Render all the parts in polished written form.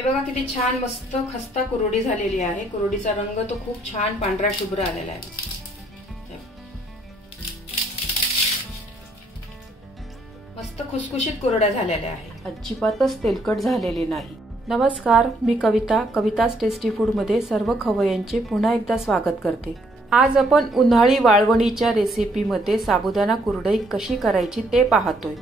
हे बघा किती छान मस्त खस्ता कुरवडी झालेली आहे। कुरवडीचा रंग तो खूप छान पांढरा शुभ्र आलेला आहे। मस्त खुसखुशीत कुरवड्या झालेल्या आहेत, अजिबातच तेलकट झालेली नाही। नमस्कार, मी कविता's टेस्टी फूड मध्ये सर्व खवय्यांचे पुन्हा एकदा स्वागत करते। आज आपण उन्हाळी वाळवणीच्या रेसिपीमध्ये साबुदाणा कुरडई कशी करायची ते पाहतोय।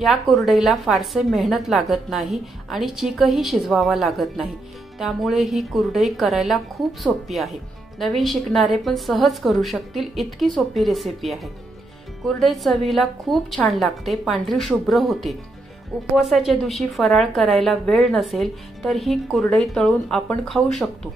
या कुरडईला फारसे मेहनत लागत नाही आणि चीकही शिजवावा लागत नाही, त्यामुळे ही कुरडई करायला खूप सोपी आहे। नवीन शिकणारे पण सहज करू शकतील इतकी सोपी रेसिपी आहे। कुरडई चवीला खूप छान लागते, पांढरी शुभ्र होते। उपवासाच्या दिवशी फराळ करायला वेळ नसेल तर ही कुरडई तळून आपण खाऊ शकतो।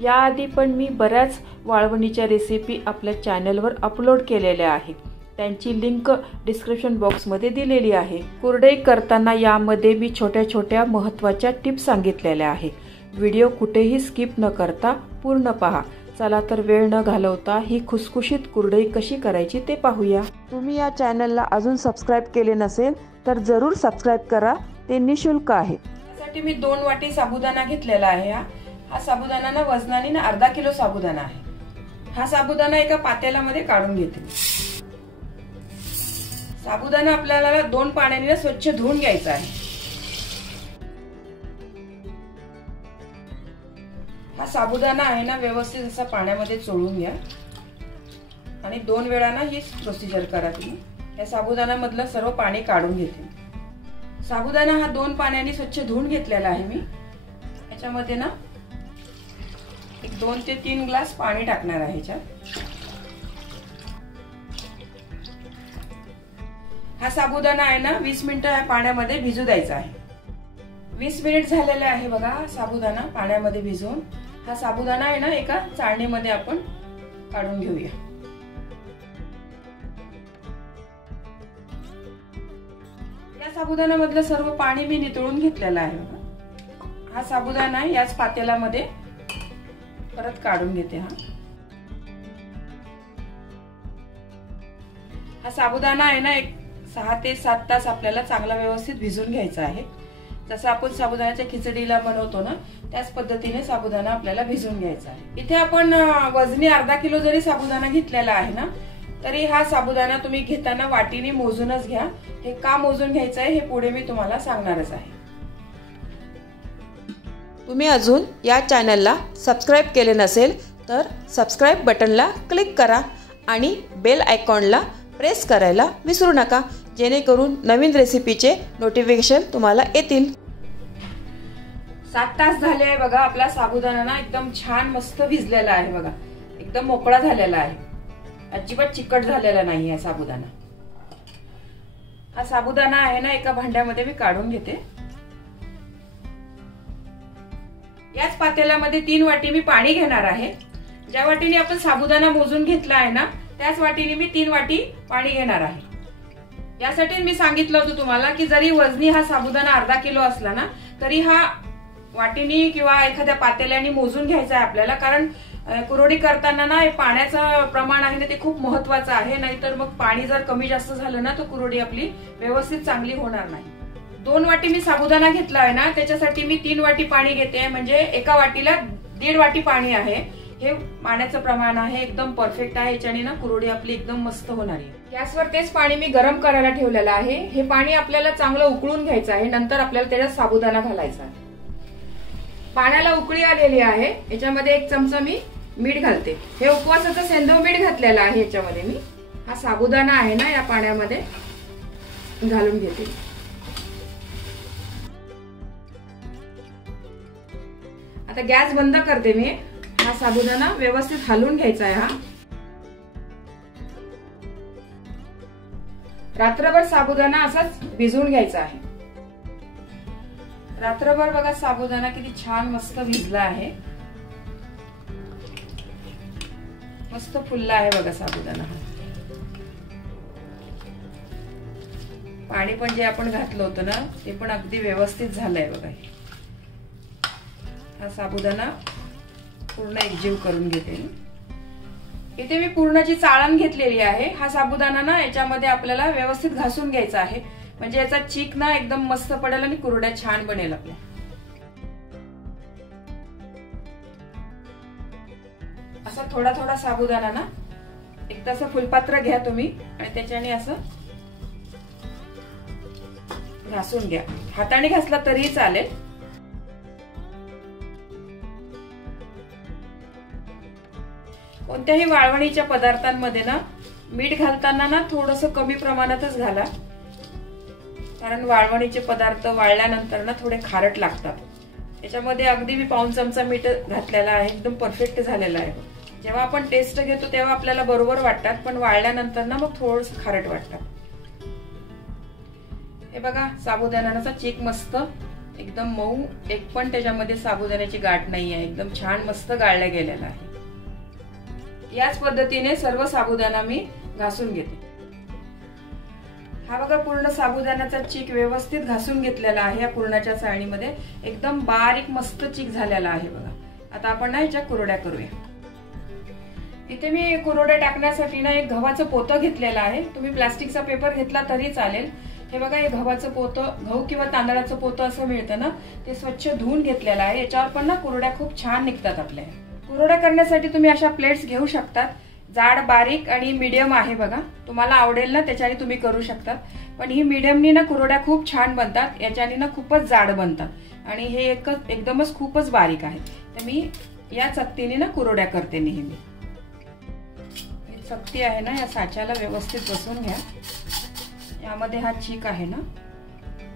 याआधी पण मी बऱ्याच वाळवणीच्या रेसिपी आपल्या चॅनलवर अपलोड केलेल्या आहेत, त्यांची लिंक डिस्क्रिप्शन बॉक्समध्ये दिलेली आहे। कुरडई करताना यामध्ये मी छोट्या छोट्या महत्त्वाच्या टिप्स सांगितलेल्या आहे। व्हिडिओ कुठेही स्किप न करता पूर्ण पहा। चला तर वेळ न घालवता ही खुसखुशीत कुरडई कशी करायची ते पाहूया। तुम्ही या चॅनलला अजून सबस्क्राइब केले नसेल तर जरूर सबस्क्राइब करा, ते निशुल्क आहे। त्यासाठी मी 2 वाटी साबुदाणा घेतलेला आहे। हा साबुदाणा ना वजनाने अर्धा किलो साबुदाणा आहे। हा साबुदाणा एका पातेल्यामध्ये काढून घेते। साबुदाणा आपल्याला 2 पाण्याने स्वच्छ धुवून घ्यायचा आहे। हा साबुदाणा आहे ना व्यवस्थित असा पाण्यामध्ये चोळून घ्या आणि 2 वेळा ना ही प्रोसिजर करा तुम्ही। या साबुदाण्यामधलं सर्व पाणी काढून घेते। साबुदाणा हा 2 पाण्याने स्वच्छ धुवून घेतलेला आहे मी। याच्यामध्ये ना एक 2 ते 3 ग्लास पाणी टाकणार आहे याच्यात। हा साबुदाणा आहे ना 20 मिनिटं या पाण्यामध्ये भिजू द्यायचा आहे। 20 मिनिट झालेले आहे बघा साबुदाणा पाण्यामध्ये भिजवून। हा साबुदाणा आहे ना एका चाळणीमध्ये आपण काढून घेऊया। या साबुदाण्यामधलं सर्व पाणी मी नितळून घेतलेलं आहे बघा। हा साबुदाणा याच पातेल्यामध्ये परत काढून घेते। हा साबुदाणा आहे ना एक 6 ते 7 तास आपल्याला चांगला व्यवस्थित भिजून घ्यायचा आहे। जसं आपण साबुदाण्याच्या खिचडीला बनवतो ना त्याच पद्धतीने साबुदाणा आपल्याला भिजून घ्यायचा आहे। इथे आपण वजनी अर्धा किलो जरी साबुदाणा घेतलेला आहे ना तरी हा साबुदाणा तुम्ही घेताना वाटीने मोजूनच घ्या। हे का मोजून घ्यायचं आहे हे पुढे मी तुम्हाला सांगणारच आहे। तुम्ही अजून या चॅनलला सबस्क्राइब केले नसेल तर सबस्क्राइब बटनला क्लिक करा आणि बेल आयकॉनला प्रेस करायला विसरू नका, जेणेकरून नवीन रेसिपीचे नोटिफिकेशन तुम्हाला येतील। 7 तास झाले आहे बघा। आपला साबुदाणा ना एकदम छान मस्त भिजलेला आहे बघा, एकदम मोकळा झालेला आहे, अजिबात चिकट झालेला नाही आहे साबुदाणा। हा साबुदाणा आहे ना एका भांड्यामध्ये मी काढून घेते। याच पातेल्यामध्ये 3 वाटी मी पाणी घेणार आहे। ज्या वाटीने आपण साबुदाणा मोजून घेतला आहे ना त्याच वाटीने मी 3 वाटी पाणी घेणार आहे। यासाठी मी सांगितलं होतं तुम्हाला की जरी वजनी हा साबुदाणा अर्धा किलो असला ना तरी हा वाटीने किंवा एखाद्या पातेल्याने मोजून घ्यायचा आहे आपल्याला, कारण कुरवडी करताना ना पाण्याचं प्रमाण आहे ना ते खूप महत्वाचं आहे। नाहीतर मग पाणी जर कमी जास्त झालं ना तर कुरवडी आपली व्यवस्थित चांगली होणार नाही। 2 वाटी मी साबुदाणा घेतला आहे ना त्याच्यासाठी मी 3 वाटी पाणी घेते, म्हणजे एका वाटीला 1.5 वाटी पाणी आहे। हे पाण्याचं प्रमाण आहे, एकदम परफेक्ट आहे। याच्याने ना कुरवडी आपली एकदम मस्त होणार आहे। गॅसवर तेच पाणी मी गरम करायला ठेवलेलं आहे। हे पाणी आपल्याला चांगलं उकळून घ्यायचं आहे, नंतर आपल्याला त्याच्यात साबुदाणा घालायचा आहे। पाण्याला उकळी आलेली आहे, याच्यामध्ये 1 चमचा मी मीठ घालते। हे उपवासाचं सेंधव मीठ घातलेलं आहे याच्यामध्ये मी। हा साबुदाणा आहे ना या पाण्यामध्ये घालून घेते। आता गॅस बंद करते मी। हा साबुदाणा व्यवस्थित हलवून घ्यायचा आहे। हा रात्रभर साबुदाणा असाच भिजवून घ्यायचा आहे। रात्रभर बघा साबुदाणा किती छान मस्त भिजला आहे, मस्त फुलला आहे बघा साबुदाणा। पाणी पण जे आपण घातलं होतं ना ते पण अगदी व्यवस्थित झालंय बघा। हा साबुदाणा पूर्ण एकजीव करून घेते। इथे मी पूर्णची चाळण घेतलेली आहे। हा साबुदाणा ना याच्यामध्ये आपल्याला व्यवस्थित घासून घ्यायचा आहे, म्हणजे याचा चीक ना एकदम मस्त पडेल आणि कुरड्या छान बनेल आपल्या। असा थोडा थोडा साबुदाणा ना एक तसं फुलपात्र घ्या तुम्ही आणि त्याच्याने असं घासून घ्या. हाताने घासला तरीही चालेल. कोणत्याही वाळवणीच्या पदार्थांमध्ये ना मीठ घालताना ना थोडंसं कमी प्रमाणातच घाला, कारण वाळवणीचे पदार्थ वाळल्यानंतर ना थोडे खारट लागतात. याच्यामध्ये अगदी मी पाऊण चमचा मीठ घातलेला आहे. एकदम परफेक्ट झालेला आहे. जेव्हा आपण टेस्ट घेतो तेव्हा आपल्याला बरोबर वाटतात, पण वाळल्यानंतर ना मग थोडंसं खारट वाटतात. हे बघा साबुदाण्याचा चीक मस्त एकदम मऊ, एक पण त्याच्यामध्ये साबुदाण्याची गाठ नाही आहे. एकदम छान मस्त गाळल्या गेलेला आहे. याच पद्धतीने सर्व साबुदाणा मी घासून घेते. हा बघा पूर्ण साबुदाण्याचा चीक व्यवस्थित घासून घेतलेला आहे. या पुरणाच्या चाळणीमध्ये एकदम बारीक मस्त चीक झालेला आहे बघा. आता आपण ना याच्या कुरड्या करूया. इथे मी कुरड्या टाकण्यासाठी ना एक गव्हाचं पोतं घेतलेलं आहे. तुम्ही प्लास्टिकचा पेपर घेतला तरी चालेल. हे बघा हे गव्हाचं पोतं, गहू किंवा तांदळाचं पोतं असं मिळतं ना, ते स्वच्छ धुवून घेतलेलं आहे. याच्यावर पण ना कुरड्या खूप छान निघतात आपल्या. कुरड्या करण्यासाठी तुम्ही अशा प्लेट्स घेऊ शकतात. जाड, बारीक आणि मीडियम आहे बघा. तुम्हाला आवडेल ना त्याच्याने तुम्ही करू शकता. पण ही मीडियमनी ना कुरड्या खूप छान बनतात. याच्याने ना खूपच जाड बनतात आणि हे एकदमच खूपच बारीक आहे. तर मी या चकतीने ना कुरड्या करते नेहमी. चकती आहे ना या साच्याला व्यवस्थित बसवून घ्या. यामध्ये हा चीक आहे ना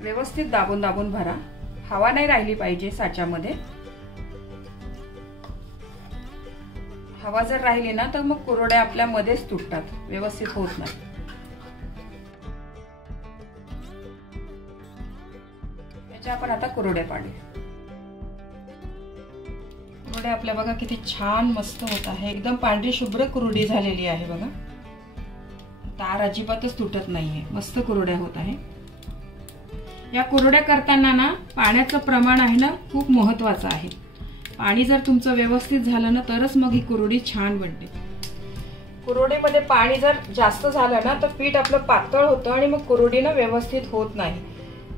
व्यवस्थित दाबून दाबून भरा. हवा नाही राहिली पाहिजे साच्यामध्ये. हवा जर राहिली ना तर मग कुरड्या आपल्या मध्येच तुटतात, व्यवस्थित होत नाही. याच्या आपण आता कुरड्या पाडूया. कुरड्या आपल्या बघा किती छान मस्त होत आहे. एकदम पांढरी शुभ्र कुरडी झालेली आहे बघा. तार अजिबातच तुटत नाहीये. मस्त कुरड्या होत आहे. या कुरड्या करताना ना पाण्याचं प्रमाण आहे ना खूप महत्वाचं आहे. पाणी जर तुमचं व्यवस्थित झालं ना तरच मग ही कुरडी छान बनते. कुरडीमध्ये पाणी जर जास्त झालं ना तर पीठ आपलं पातळ होतं आणि मग कुरडी ना व्यवस्थित होत नाही,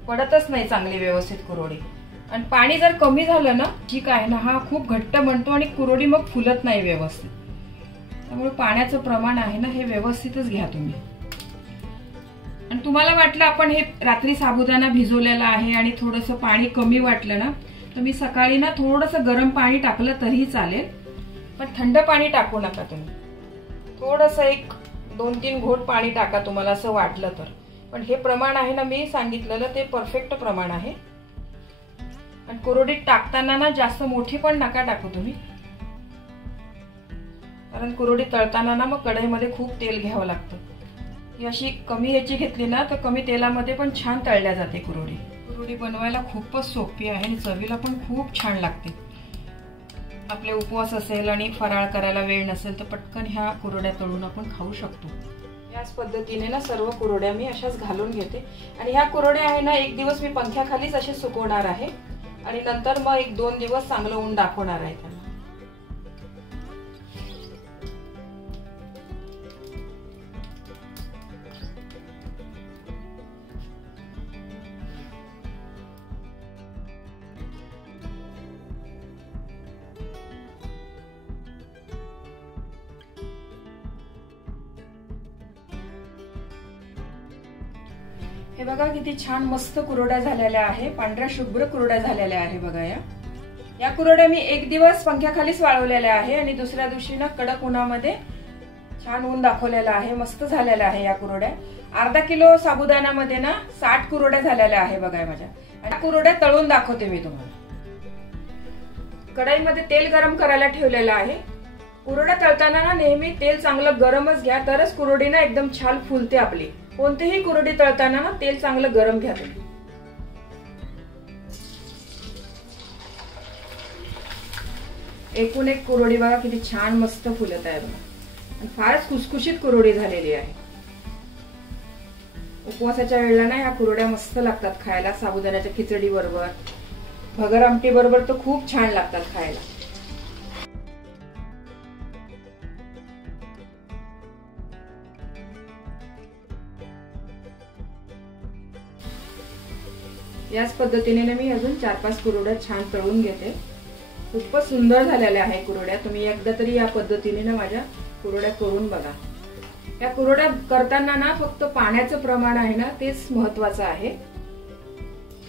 पडतच नाही चांगली व्यवस्थित कुरडी. आणि पाणी जर कमी झालं ना ठीक आहे ना हा खूप घट्ट बनतो आणि कुरडी मग फुलत नाही व्यवस्थित. त्यामुळे पाण्याचं प्रमाण आहे ना हे व्यवस्थितच घ्या तुम्ही. आणि तुम्हाला वाटलं आपण हे रात्री साबुदाणा भिजवलेला आहे आणि थोडंसं पाणी कमी वाटलं ना तर मी सकाळी ना थोडंसं गरम पाणी टाकलं तरीही चालेल, पण थंड पाणी टाकू नका तुम्ही. थोडंसं एक 2-3 घोट पाणी टाका तुम्हाला असं वाटलं तर. पण हे प्रमाण आहे ना मी सांगितलेलं ते परफेक्ट प्रमाण आहे. आणि कुरडीत टाकताना ना जास्त मोठी पण नका टाकू तुम्ही, कारण कुरडी तळताना ना मग कढईमध्ये खूप तेल घ्यावं लागतं. ही अशी कमी याची घेतली ना तर कमी तेलामध्ये पण छान तळल्या जाते कुरडी. कुरडी बनवायला खूपच सोपी आहे आणि चवीला पण खूप छान लागते. आपले उपवास असेल आणि फराळ करायला वेळ नसेल तर पटकन ह्या कुरड्या तळून आपण खाऊ शकतो. याच पद्धतीने ना सर्व कुरड्या मी अशाच घालून घेते. आणि ह्या कुरड्या आहे ना एक दिवस मी पंख्याखालीच असे सुकवणार आहे आणि नंतर मग 1-2 दिवस चांगलं ऊन दाखवणार आहे त्यांना. हे बघा किती छान मस्त कुरड्या झालेल्या आहे. पांढऱ्या शुभ्र कुरड्या झालेल्या आहे बघा. या कुरड्या मी 1 दिवस पंख्याखालीच वाळवलेल्या आहे आणि दुसऱ्या दिवशी ना कडक उन्हामध्ये छान ऊन दाखवलेलं आहे. मस्त झालेल्या आहे या कुरड्या. अर्धा किलो साबुदाण्यामध्ये ना 60 कुरड्या झालेल्या आहे बघा माझ्या. आणि कुरड्या तळून दाखवते मी तुम्हाला. कढईमध्ये तेल गरम करायला ठेवलेलं आहे. कुरड्या तळताना ना नेहमी तेल चांगलं गरमच घ्या, तरच कुरडी ना एकदम छान फुलते आपली. कोणतीही कुरडी तळताना ना तेल चांगलं गरम घ्या तुम्ही. एकूण एक कुरडी बघा किती छान मस्त फुलत आहे बघा. आणि फारच खुसखुशीत कुरडी झालेली आहे. उपवासाच्या वेळेला ना ह्या कुरड्या मस्त लागतात खायला. साबुदाण्याच्या खिचडी बरोबर, भगर आमटी बरोबर तर खूप छान लागतात खायला. याच पद्धतीने मी अजून 4-5 कुरड्या छान तळून घेते. खूपच सुंदर झालेल्या आहे कुरड्या। तुम्ही एकदा तरी या पद्धतीने ना माझ्या कुरड्या करून बघा। या कुरड्या करताना ना फक्त पाण्याचं प्रमाण आहे ना तेच महत्त्वाचं आहे।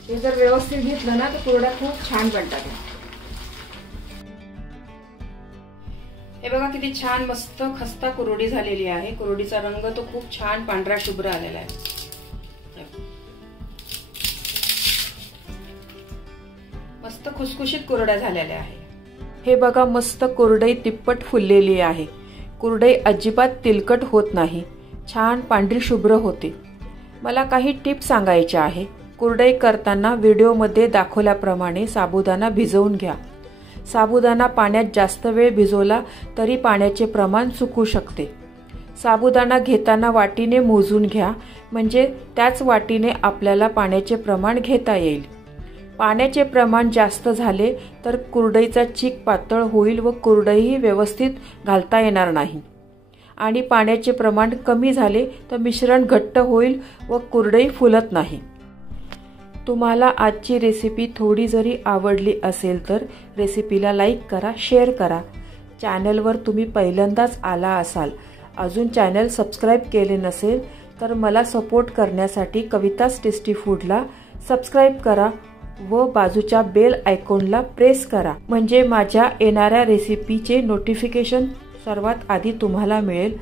ते जर व्यवस्थित घेतलं ना तर कुरड्या खूप छान बनतात। हे बघा किती छान मस्त खस्ता कुरडी झालेली आहे। कुरडीचा रंग तो खूप छान पांढरा शुभ्र आलेला आहे। मस्त खुसखुशीत कुरड्या झालेल्या आहे। हे बघा मस्त कुरडई तिप्पट फुललेली आहे। कुरडई अजिबात तिलकट होत नाही, छान पांढरी शुभ्र होते। मला काही टिप्स सांगायच्या आहे। कुरडई करताना व्हिडिओमध्ये दाखवल्याप्रमाणे साबुदाणा भिजवून घ्या। साबुदाणा पाण्यात जास्त वेळ भिजवला तरी पाण्याचे प्रमाण चुकू शकते। साबुदाणा घेताना वाटीने मोजून घ्या, म्हणजे त्याच वाटीने आपल्याला पाण्याचे प्रमाण घेता येईल। पाण्याचे प्रमाण जास्त झाले तर कुरडईचा चीक पातळ होईल व कुरडईही व्यवस्थित घालता येणार नाही। आणि पाण्याचे प्रमाण कमी झाले तर मिश्रण घट्ट होईल व कुरडई फुलत नाही। तुम्हाला आजची रेसिपी थोडी जरी आवडली असेल तर रेसिपीला लाईक करा, शेअर करा। चॅनलवर तुम्ही पहिल्यांदाच आला असाल, अजून चॅनल सबस्क्राईब केले नसेल तर मला सपोर्ट करण्यासाठी कविताज टेस्टी फूडला सबस्क्राईब करा व बाजूच्या बेल आयकॉनला प्रेस करा, म्हणजे माझ्या येणाऱ्या रेसिपीचे नोटिफिकेशन सर्वात आधी तुम्हाला मिळेल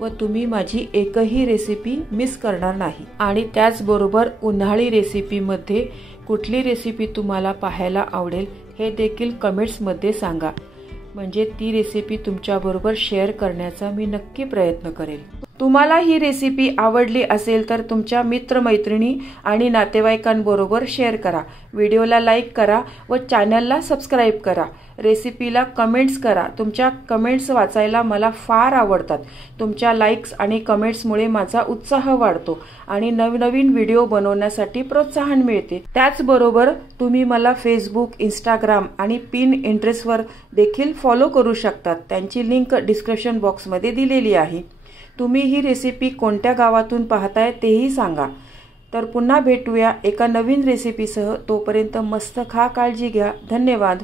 व तुम्ही माझी एकही रेसिपी मिस करणार नाही। आणि त्याचबरोबर उन्हाळी रेसिपीमध्ये कुठली रेसिपी तुम्हाला पाहायला आवडेल हे देखील कमेंट्समध्ये सांगा, म्हणजे ती रेसिपी तुमच्याबरोबर शेअर करण्याचा मी नक्की प्रयत्न करेल। तुम्हाला ही रेसिपी आवडली असेल तर तुमच्या मित्रमैत्रिणी आणि नातेवाईकांबरोबर शेअर करा, व्हिडिओला लाईक करा व चॅनलला सबस्क्राईब करा। रेसिपीला कमेंट्स करा, तुमच्या कमेंट्स वाचायला मला फार आवडतात। तुमच्या लाईक्स आणि कमेंट्समुळे माझा उत्साह वाढतो आणि नवनवीन व्हिडिओ बनवण्यासाठी प्रोत्साहन मिळते। त्याचबरोबर तुम्ही मला फेसबुक, इंस्टाग्राम आणि पिनट्रेस्टवर देखील फॉलो करू शकतात, त्यांची लिंक डिस्क्रिप्शन बॉक्समध्ये दिलेली आहे। तुम्ही ही रेसिपी कोणत्या गावातून पाहताय तेही सांगा। तर पुन्हा भेटूया एका नवीन रेसिपीसह, तोपर्यंत मस्त खा, काळजी घ्या। धन्यवाद।